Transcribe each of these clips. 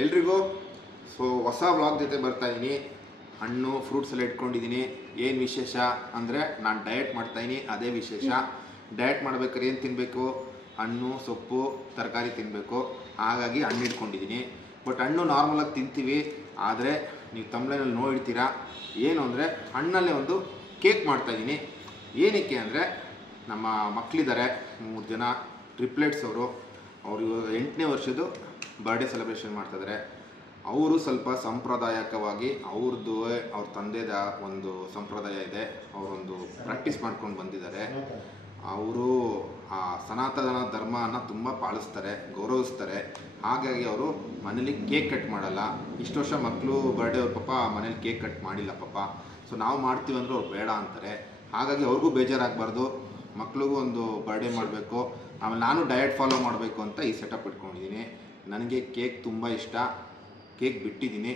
ಎಲ್ರಿಗೂ ಹೊಸ ವ್ಲಾಗ್ ಜೊತೆ ಬರ್ತಾಯಿದ್ದೀನಿ. ಹಣ್ಣು ಫ್ರೂಟ್ಸ್ ಎಲ್ಲ ಇಟ್ಕೊಂಡಿದ್ದೀನಿ. ಏನು ವಿಶೇಷ ಅಂದರೆ ನಾನು ಡಯಟ್ ಮಾಡ್ತಾಯಿದ್ದೀನಿ, ಅದೇ ವಿಶೇಷ. ಡಯಟ್ ಮಾಡ್ಬೇಕಾದ್ರೆ ಏನು ತಿನ್ನಬೇಕು? ಹಣ್ಣು, ಸೊಪ್ಪು, ತರಕಾರಿ ತಿನ್ನಬೇಕು. ಹಾಗಾಗಿ ಹಣ್ಣು ಇಟ್ಕೊಂಡಿದ್ದೀನಿ. ಬಟ್ ಹಣ್ಣು ನಾರ್ಮಲಾಗಿ ತಿಂತೀವಿ, ಆದರೆ ನೀವು ತಮ್ಲೈನಲ್ಲಿ ನೋಡಿರ್ತೀರ. ಏನು ಅಂದರೆ ಹಣ್ಣಲ್ಲೇ ಒಂದು ಕೇಕ್ ಮಾಡ್ತಾಯಿದ್ದೀನಿ. ಏನಕ್ಕೆ ಅಂದರೆ ನಮ್ಮ ಮಕ್ಕಳಿದ್ದಾರೆ 3 ಜನ ಟ್ರಿಪ್ಲೆಟ್ಸ್. ಅವರು 8ನೇ ವರ್ಷದ್ದು ಬರ್ಡೇ ಸೆಲೆಬ್ರೇಷನ್ ಮಾಡ್ತಾಯಿದ್ದಾರೆ. ಅವರು ಸ್ವಲ್ಪ ಸಾಂಪ್ರದಾಯಿಕವಾಗಿ ಅವ್ರ ತಂದೆದ ಒಂದು ಸಂಪ್ರದಾಯ ಇದೆ, ಅವರೊಂದು ಪ್ರಾಕ್ಟೀಸ್ ಮಾಡ್ಕೊಂಡು ಬಂದಿದ್ದಾರೆ. ಅವರು ಆ ಸನಾತನ ಧರ್ಮನ ತುಂಬ ಪಾಲಿಸ್ತಾರೆ, ಗೌರವಿಸ್ತಾರೆ. ಹಾಗಾಗಿ ಅವರು ಮನೇಲಿ ಕೇಕ್ ಕಟ್ ಮಾಡಲ್ಲ. ಇಷ್ಟು ವರ್ಷ ಮಕ್ಕಳು ಬರ್ಡೇ ಅವ್ರ ಪಾಪ ಮನೇಲಿ ಕೇಕ್ ಕಟ್ ಮಾಡಿಲ್ಲ ಪಾಪ. ಸೊ ನಾವು ಮಾಡ್ತೀವಿ ಅಂದರೆ ಅವ್ರು ಬೇಡ ಅಂತಾರೆ. ಹಾಗಾಗಿ ಅವ್ರಿಗೂ ಬೇಜಾರಾಗಬಾರ್ದು, ಮಕ್ಳಿಗೂ ಒಂದು ಬರ್ಡೇ ಮಾಡಬೇಕು. ಆಮೇಲೆ ನಾನು ಡಯಟ್ ಫಾಲೋ ಮಾಡಬೇಕು ಅಂತ ಈ ಸೆಟಪ್ ಇಟ್ಕೊಂಡಿದ್ದೀನಿ. ನನಗೆ ಕೇಕ್ ತುಂಬ ಇಷ್ಟ, ಕೇಕ್ ಬಿಟ್ಟಿದ್ದೀನಿ,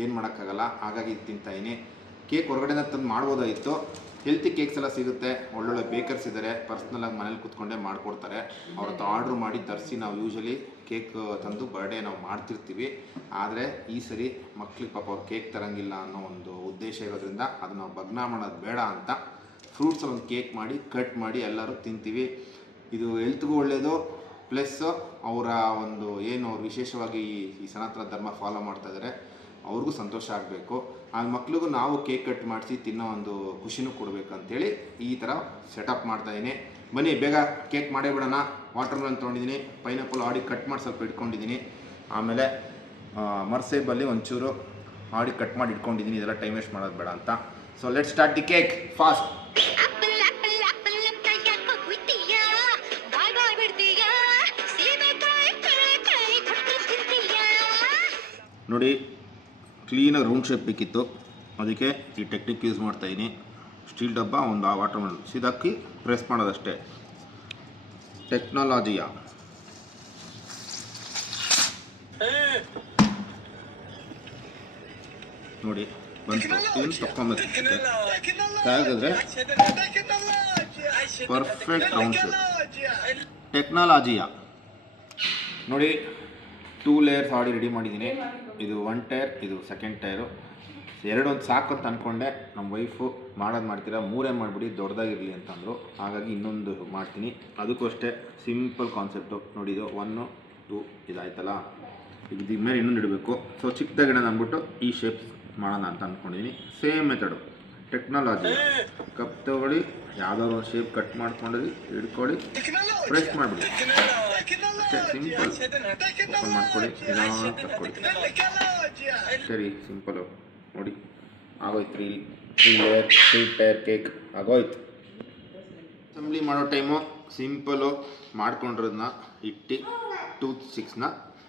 ಏನು ಮಾಡೋಕ್ಕಾಗಲ್ಲ. ಹಾಗಾಗಿ ತಿಂತಾಯಿದ್ದೀನಿ. ಕೇಕ್ ಹೊರಗಡೆಯಿಂದ ತಂದು ಮಾಡ್ಬೋದಾಗಿತ್ತು. ಹೆಲ್ತಿ ಕೇಕ್ಸ್ ಎಲ್ಲ ಸಿಗುತ್ತೆ, ಒಳ್ಳೊಳ್ಳೆ ಬೇಕರ್ಸ್ ಇದ್ದಾರೆ, ಪರ್ಸ್ನಲಾಗಿ ಮನೇಲಿ ಕೂತ್ಕೊಂಡೇ ಮಾಡಿಕೊಡ್ತಾರೆ. ಅವ್ರ ಹತ್ರ ಆರ್ಡ್ರ್ ಮಾಡಿ ತರಿಸಿ ನಾವು ಯೂಶ್ವಲಿ ಕೇಕ್ ತಂದು ಬರ್ಡೇ ನಾವು ಮಾಡ್ತಿರ್ತೀವಿ. ಆದರೆ ಈ ಸರಿ ಮಕ್ಳಿಗೆ ಪಾಪ ಅವ್ರು ಕೇಕ್ ತರಂಗಿಲ್ಲ ಅನ್ನೋ ಒಂದು ಉದ್ದೇಶ ಇರೋದ್ರಿಂದ ಅದು ನಾವು ಭಗ್ನ ಮಾಡೋದು ಬೇಡ ಅಂತ ಫ್ರೂಟ್ಸಲ್ಲಿ ಒಂದು ಕೇಕ್ ಮಾಡಿ ಕಟ್ ಮಾಡಿ ಎಲ್ಲರೂ ತಿಂತೀವಿ. ಇದು ಹೆಲ್ತ್ಗೂ ಒಳ್ಳೆಯದು, ಪ್ಲಸ್ ಅವರ ಒಂದು ಏನು ಅವ್ರು ವಿಶೇಷವಾಗಿ ಈ ಸನಾತನ ಧರ್ಮ ಫಾಲೋ ಮಾಡ್ತಾಯಿದ್ದಾರೆ, ಅವ್ರಿಗೂ ಸಂತೋಷ ಆಗಬೇಕು. ಆ ಮಕ್ಳಿಗೂ ನಾವು ಕೇಕ್ ಕಟ್ ಮಾಡಿಸಿ ತಿನ್ನೋ ಒಂದು ಖುಷಿನೂ ಕೊಡಬೇಕಂತೇಳಿ ಈ ಥರ ಸೆಟಪ್ ಮಾಡ್ತಾಯಿದ್ದೀನಿ. ಬನ್ನಿ ಬೇಗ ಕೇಕ್ ಮಾಡೇ ಬಿಡೋಣ. ವಾಟರ್ ಮೆಲನ್ ತೊಗೊಂಡಿದ್ದೀನಿ, ಪೈನಾಪಲ್ ಆಡಿ ಕಟ್ ಮಾಡಿ ಸ್ವಲ್ಪ ಇಟ್ಕೊಂಡಿದ್ದೀನಿ. ಆಮೇಲೆ ಮರ್ಸೇಬಲ್ಲಿ ಒಂಚೂರು ಆಡಿ ಕಟ್ ಮಾಡಿ ಇಟ್ಕೊಂಡಿದ್ದೀನಿ. ಇದೆಲ್ಲ ಟೈಮ್ ವೇಸ್ಟ್ ಮಾಡೋದು ಬೇಡ ಅಂತ. So let start the cake fast. ನೋಡಿ, ಕ್ಲೀನಾಗಿ ರೌಂಡ್ ಶೇಪ್ ಬೇಕಿತ್ತು, ಅದಕ್ಕೆ ಈ ಟೆಕ್ನಿಕ್ ಯೂಸ್ ಮಾಡ್ತಾಯಿದ್ದೀನಿ. ಸ್ಟೀಲ್ ಡಬ್ಬ, ಒಂದು ಆ ವಾಟರ್ ಮೆಲನ್ ಸಿದಾಕಿ ಪ್ರೆಸ್ ಮಾಡೋದಷ್ಟೇ. ಟೆಕ್ನಾಲಜಿಯ ನೋಡಿ ಬಂತು. ಏನು ತಗೊಂಬೇಕು ತೆಗೆದ್ರೆ ಪರ್ಫೆಕ್ಟ್ ರೌಂಡ್ ಶೇಪ್. ಟೆಕ್ನಾಲಜಿಯ ನೋಡಿ, 2 ಲೇಯರ್ಸ್ ಆಡಿ ರೆಡಿ ಮಾಡಿದ್ದೀನಿ. ಇದು 1 ಟೈರ್, ಇದು 2nd ಟೈರು. ಎರಡೊಂದು ಸಾಕು ಅಂತ ಅಂದ್ಕೊಂಡೆ. ನಮ್ಮ ವೈಫು ಮಾಡ್ತೀರಾ 3 ಮಾಡಿಬಿಡಿ ದೊಡ್ಡದಾಗಿರಲಿ ಅಂತಂದರು. ಹಾಗಾಗಿ ಇನ್ನೊಂದು ಮಾಡ್ತೀನಿ. ಅದಕ್ಕೂ ಅಷ್ಟೇ ಸಿಂಪಲ್ ಕಾನ್ಸೆಪ್ಟು. ನೋಡಿ, ಇದು 1 2 ಇದಾಯ್ತಲ್ಲ, ಇದು ಮೇಲೆ ಇನ್ನೊಂದು ಇಡಬೇಕು. ಸೊ ಚಿಕ್ಕದಾಗಿಡೋಣ ಅಂದ್ಬಿಟ್ಟು ಈ ಶೇಪ್ ಮಾಡೋಣ ಅಂತ ಅಂದ್ಕೊಂಡಿದ್ದೀನಿ. Same method, technology. ಕಪ್ ತಗೊಳ್ಳಿ, ಯಾವುದಾದ್ರು ಒಂದು ಶೇಪ್ ಕಟ್ ಮಾಡ್ಕೊಂಡ್ರಿ, ಹಿಡ್ಕೊಳ್ಳಿ, ಪ್ರೆಸ್ ಮಾಡಿಬಿಡಿ ಅಷ್ಟೇ. ಸಿಂಪಲ್. ಓಪನ್ ಮಾಡ್ಕೊಳ್ಳಿ, ನಿಧಾನ ತಕ್ಕೊಳ್ಳಿ. ಸರಿ, ಸಿಂಪಲು. ನೋಡಿ ಆಗೋಯ್ತು. 3 ಲೇಯರ್ 3 ಟೈರ್ ಕೇಕ್ ಆಗೋಯ್ತು. ಅಸೆಂಬ್ಲಿ ಮಾಡೋ ಟೈಮು ಸಿಂಪಲು ಮಾಡ್ಕೊಂಡಿರೋದನ್ನ ಇಟ್ಟು ಟೂತ್ ಸ್ಟಿಕ್ಸ್ನ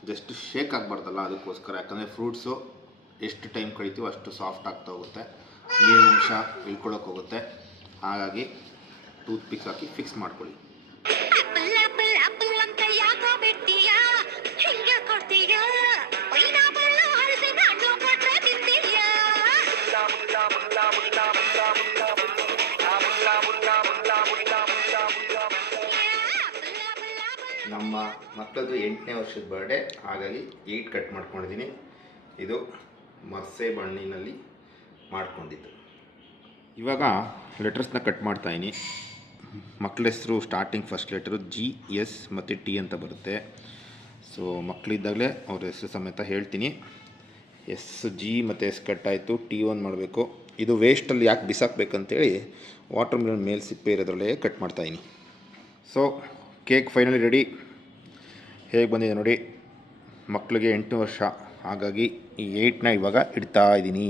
ಜಸ್ಟ್ ಶೇಕ್ ಆಗಬಾರ್ದಲ್ಲ, ಅದಕ್ಕೋಸ್ಕರ. ಯಾಕಂದರೆ ಫ್ರೂಟ್ಸು ಎಷ್ಟು ಟೈಮ್ ಕಳಿತೀವೋ ಅಷ್ಟು ಸಾಫ್ಟ್ ಆಗ್ತಾ ಹೋಗುತ್ತೆ, ನೀರಿನ ಅಂಶ ಇಳ್ಕೊಳ್ಳೋಕೆ ಹೋಗುತ್ತೆ. ಹಾಗಾಗಿ ಟೂತ್ ಪಿಕ್ಸ್ ಹಾಕಿ ಫಿಕ್ಸ್ ಮಾಡ್ಕೊಳ್ಳಿ. ನಮ್ಮ ಮಕ್ಕಳದು 8ನೇ ವರ್ಷದ ಬರ್ಡೇ, ಹಾಗಾಗಿ 8 ಕಟ್ ಮಾಡ್ಕೊಂಡಿದ್ದೀನಿ. ಇದು ಮರ್ಸೆ ಬಣ್ಣಿನಲ್ಲಿ ಮಾಡ್ಕೊಂಡಿದ್ದು. ಇವಾಗ ಲೆಟರ್ಸ್ನ ಕಟ್ ಮಾಡ್ತಾಯಿದ್ದೀನಿ. ಮಕ್ಕಳ ಹೆಸರು ಸ್ಟಾರ್ಟಿಂಗ್ ಫಸ್ಟ್ ಲೆಟರು GS ಮತ್ತು T ಅಂತ ಬರುತ್ತೆ. ಸೊ ಮಕ್ಕಳಿದ್ದಾಗಲೇ ಅವ್ರ ಹೆಸರು ಸಮೇತ ಹೇಳ್ತೀನಿ. G ಮತ್ತು S ಕಟ್ಟಾಯಿತು. T1 ಮಾಡಬೇಕು. ಇದು ವೇಸ್ಟಲ್ಲಿ ಯಾಕೆ ಬಿಸಾಕಬೇಕಂತೇಳಿ ವಾಟರ್ ಮೆಲನ್ ಮೇಲೆ ಸಿಪ್ಪೆ ಇರೋದ್ರಲ್ಲೇ ಕಟ್ ಮಾಡ್ತಾಯಿದ್ದೀನಿ. So cake finally ready. ಹೇಗೆ ಬಂದಿದೆ ನೋಡಿ. ಮಕ್ಕಳಿಗೆ 8ನೇ ವರ್ಷ, ಹಾಗಾಗಿ ಈ 8ನ ಇವಾಗ ಇಡ್ತಾ ಇದ್ದೀನಿ.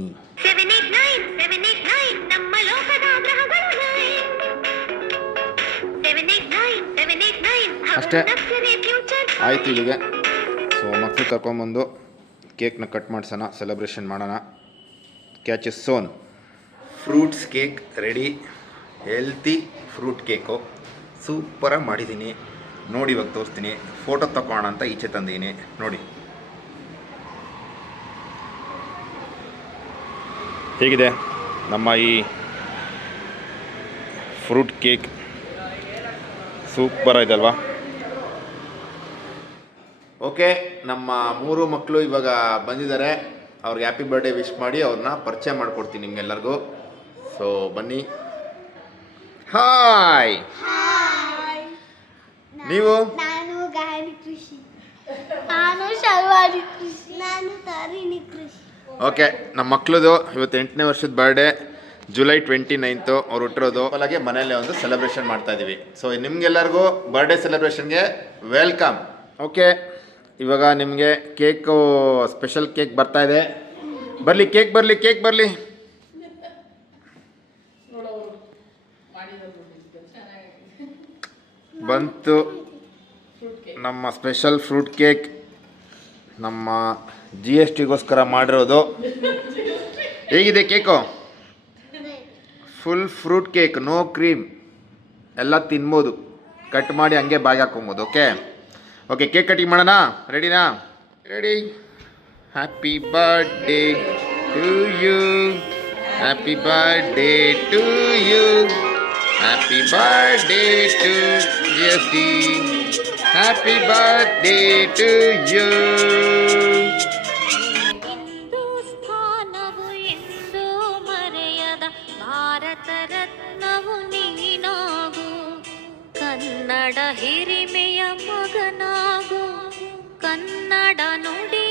ಅಷ್ಟೇ ಆಯಿತು ಇಲ್ಲಿಗೆ. ಸೊ ಮಕ್ಕಳು ಕರ್ಕೊಂಬಂದು ಕೇಕ್ನ ಕಟ್ ಮಾಡಿಸೋಣ, ಸೆಲೆಬ್ರೇಷನ್ ಮಾಡೋಣ. Catch a soon. Fruits cake ready. Healthy fruit cake ಸೂಪರಾಗಿ ಮಾಡಿದ್ದೀನಿ. ನೋಡಿ ಇವಾಗ ತೋರಿಸ್ತೀನಿ. ಫೋಟೋ ತಗೊಳ್ಳೋಣ ಅಂತ ಈಚೆ ತಂದಿದ್ದೀನಿ. ನೋಡಿ ಹೇಗಿದೆ ನಮ್ಮ ಈ ಫ್ರೂಟ್ ಕೇಕ್. ಸೂಪರ್ ಆಯ್ತಲ್ವಾ? ಓಕೆ. ನಮ್ಮ 3 ಮಕ್ಕಳು ಇವಾಗ ಬಂದಿದ್ದಾರೆ. ಅವ್ರಿಗೆ ಹ್ಯಾಪಿ ಬರ್ಡೇ ವಿಶ್ ಮಾಡಿ ಅವ್ರನ್ನ ಪರಿಚಯ ಮಾಡ್ಕೊಡ್ತೀನಿ ನಿಮ್ಗೆಲ್ಲರಿಗೂ. ಸೊ ಬನ್ನಿ. ಹಾಯ್. ನೀವು? ನಾನು ಗಾಯನಿ ಕೃಷಿ, ನಾನು ಶರ್ವಾರಿ ಕೃಷಿ, ನಾನು ತಾರಿಣಿ ಕೃಷಿ. ಓಕೆ, ನಮ್ಮ ಮಕ್ಳದು ಇವತ್ತು 8ನೇ ವರ್ಷದ ಬರ್ಡೇ, ಜುಲೈ 29 ಅವ್ರು ಹುಟ್ಟಿರೋದು. అలాగే ಮನೆಯಲ್ಲೇ ಒಂದು ಸೆಲೆಬ್ರೇಷನ್ ಮಾಡ್ತಾ ಇದ್ದೀವಿ. ಸೊ ನಿಮ್ಗೆಲ್ಲರಿಗೂ ಬರ್ಡೇ ಸೆಲೆಬ್ರೇಷನ್ಗೆ ವೆಲ್ಕಮ್. ಓಕೆ, ಇವಾಗ ನಿಮಗೆ ಕೇಕು, ಸ್ಪೆಷಲ್ ಕೇಕ್ ಬರ್ತಾ ಇದೆ. ಬರಲಿ ಕೇಕ್ ಬರಲಿ, ಕೇಕ್ ಬರಲಿ. ಬಂತು ನಮ್ಮ ಸ್ಪೆಷಲ್ ಫ್ರೂಟ್ ಕೇಕ್, ನಮ್ಮ GSTಗೋಸ್ಕರ ಮಾಡಿರೋದು. ಹೇಗಿದೆ cake? Full fruit cake, no cream, ಎಲ್ಲ ತಿನ್ಬೋದು, ಕಟ್ ಮಾಡಿ ಹಂಗೆ ಬಾಗಿ ಹಾಕೊಬೋದು. ಓಕೆ ಓಕೆ, ಕೇಕ್ ಕಟಿಂಗ್ ಮಾಡೋಣ. ರೆಡಿನಾ? Ready. Happy birthday to you, happy birthday to you, happy birthday to GST, happy birthday to you. ಹಿಂದೂಸ್ಥಾನವು ಎಂದು ಮರೆಯದ ಭಾರತ ರತ್ನವು ನೀನಾಗು, ಕನ್ನಡ ಹಿರಿಮೆಯ ಮಗನಾಗು, ಕನ್ನಡ ನುಡಿ